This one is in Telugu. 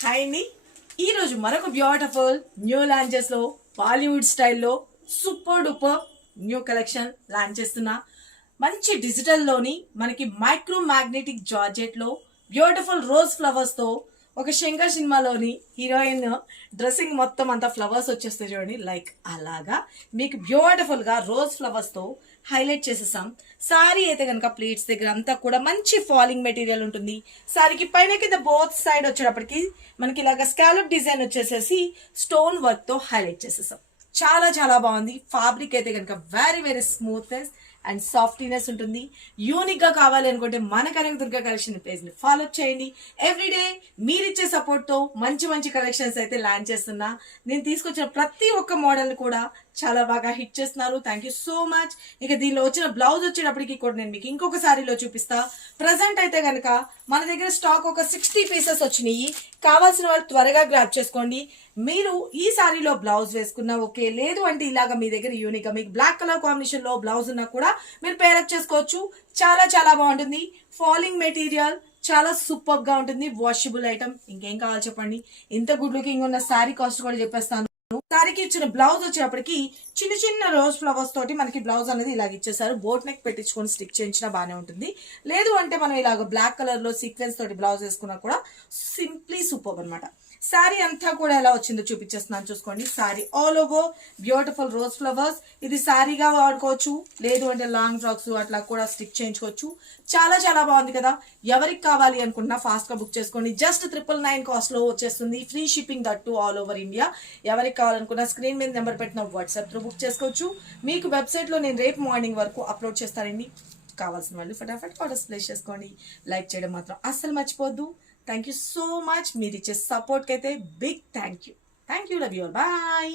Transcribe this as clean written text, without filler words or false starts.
హాయ్ అండి. ఈరోజు మరొక బ్యూటిఫుల్ న్యూ లాంచెస్ లో బాలీవుడ్ స్టైల్లో super duper new collection launch చేస్తున్నా. మంచి డిజిటల్ లోని మనకి మైక్రో మ్యాగ్నెటిక్ జార్జెట్ లో బ్యూటిఫుల్ రోజ్ ఫ్లవర్స్ తో ఒక శంకర్ సినిమాలోని హీరోయిన్ డ్రెస్సింగ్ మొత్తం అంతా ఫ్లవర్స్ వచ్చేస్తాయి చూడండి, లైక్ అలాగా మీకు బ్యూటిఫుల్ గా రోజ్ ఫ్లవర్స్ తో హైలైట్ చేసేసాం. సారీ అయితే కనుక ప్లేట్స్ దగ్గర అంతా కూడా మంచి ఫాలింగ్ మెటీరియల్ ఉంటుంది. సారీకి పైన కింద బోత్ సైడ్ వచ్చేటప్పటికి మనకి ఇలాగా స్కాలప్ డిజైన్ వచ్చేసేసి స్టోన్ వర్క్ తో హైలైట్ చేసేసాం. చాలా చాలా బాగుంది. ఫ్యాబ్రిక్ అయితే కనుక very very smoothness and softness ఉంటుంది. యూనిక్ గా కావాలి అనుకుంటే మన కనక దుర్గా కలెక్షన్ పేజ్ ని ఫాలో చేయండి. ఎవ్రీడే మీరిచ్చే సపోర్ట్ తో మంచి మంచి కలెక్షన్స్ అయితే లాంచ్ చేస్తున్నా. నేను తీసుకొచ్చిన ప్రతి ఒక్క మోడల్ కూడా చాలా బాగా హిట్ చేస్తున్నారు. Thank you so much. ఇక దీనిలో వచ్చిన బ్లౌజ్ వచ్చేటప్పటికి కూడా నేను మీకు ఇంకొక సారీలో చూపిస్తా. ప్రజెంట్ అయితే కనుక మన దగ్గర స్టాక్ ఒక 60 పీసెస్ వచ్చినాయి. కావాల్సిన వాళ్ళు త్వరగా గ్రాప్ చేసుకోండి. మీరు ఈ సారీలో బ్లౌజ్ వేసుకున్నా ఓకే, లేదు అంటే ఇలాగా మీ దగ్గర యూనిక్ గా మీకు బ్లాక్ కలర్ కాంబినేషన్ లో బ్లౌజ్ ఉన్నా కూడా మీరు పేరప్ చేసుకోవచ్చు. చాలా చాలా బాగుంటుంది. ఫాలింగ్ మెటీరియల్ చాలా సూపర్ గా ఉంటుంది. Washable item. ఇంకేం కావాలి చెప్పండి. ఇంత గుడ్ లుకింగ్ ఉన్న సారీ కాస్ట్ కూడా చెప్పేస్తాను. సారీకి ఇచ్చిన బ్లౌజ్ వచ్చేటప్పటికి చిన్న చిన్న రోజ్ ఫ్లవర్స్ తోటి మనకి బ్లౌజ్ అనేది ఇలాగ ఇచ్చేసారు. బోట్ నెక్ పెట్టించుకొని స్టిక్ చేయించినా బాగానే ఉంటుంది. లేదు అంటే మనం ఇలాగ బ్లాక్ కలర్ లో సీక్వెన్స్ తోటి బ్లౌజ్ వేసుకున్నా కూడా సింప్లీ సూపర్ అనమాట. శారీ అంతా కూడా ఎలా వచ్చిందో చూపించేస్తున్నాను చూసుకోండి. Sari all over beautiful rose flowers. ఇది శారీగా వాడుకోవచ్చు, లేదు అంటే లాంగ్ ఫ్రాక్స్ అట్లా కూడా స్టిక్ చేయించుకోవచ్చు. చాలా చాలా బాగుంది కదా. ఎవరికి కావాలి అనుకున్నా ఫాస్ట్ గా బుక్ చేసుకోండి. జస్ట్ 999 కాస్ట్ లో వచ్చేస్తుంది. Free shipping that all over India. ఎవరికి కావాలనుకున్నా స్క్రీన్ మీద నెంబర్ పెట్టిన వాట్సాప్ త్రూ బుక్ చేసుకోవచ్చు. మీకు వెబ్సైట్ లో నేను రేపు మార్నింగ్ వరకు అప్లోడ్ చేస్తానండి. కావాల్సిన వాళ్ళు ఫటాఫట్ ఆర్డర్స్ ప్లేస్ చేసుకోండి. లైక్ చేయడం మాత్రం అస్సలు మర్చిపోద్దు. Thank you so much. మీరు ఇచ్చే సపోర్ట్కి అయితే big thank you. Love you. Bye.